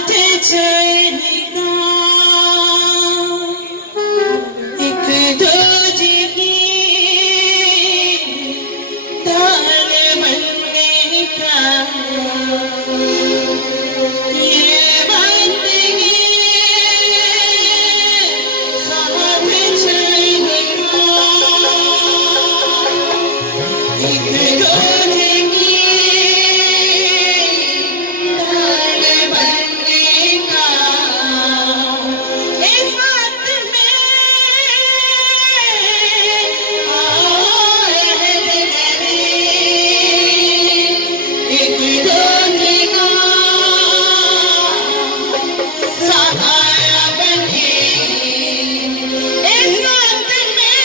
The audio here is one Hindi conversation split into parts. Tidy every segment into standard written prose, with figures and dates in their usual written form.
साथ चलेगा एक दूजे की ताल बनने का ये बंदगी साथ चलेगा एक दूजे की ताल बनने का इस वक्त में एक दूजे का सहारा बने इस वक्त में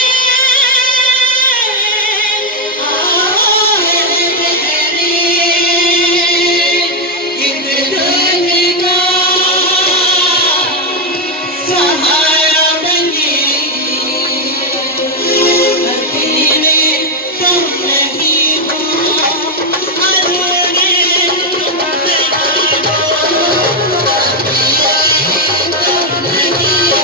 एक दूजे का सहारा बने अकेले तुम नहीं हो अधूरे तुम नहीं हो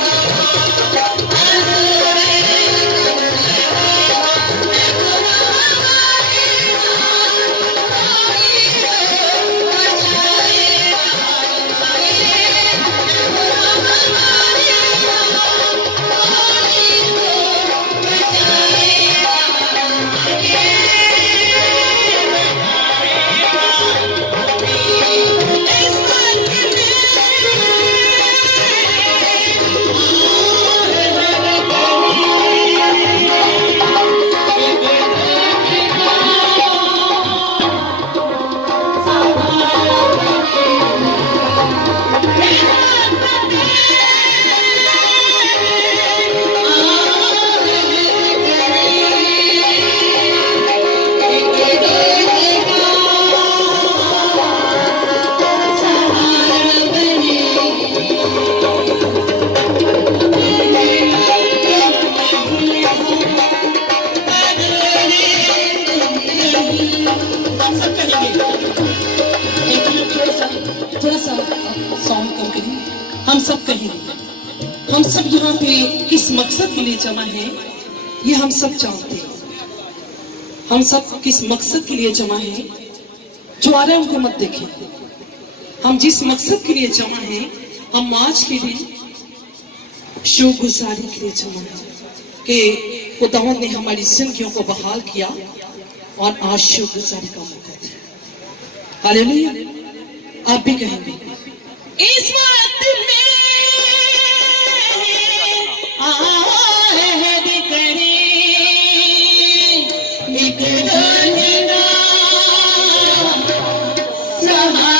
थोड़ा सा साउंड कम करिए। हम सब कहेंगे हम सब यहाँ पे किस मकसद के लिए जमा है ये हम सब जानते हैं। हम सब किस मकसद के लिए जमा है जो आ रहा है उनको मत देखें। हम जिस मकसद के लिए जमा है हम आज के दिन शुक्रगुजारी के लिए जमा है कि खुदावंद ने हमारी जिंदगियों को बहाल किया और आज शुक्रगुजारी का मौका दिया। हालेलुया। आप भी कहेंगे इस वक्त में आहद करे एक दूजे का सहारा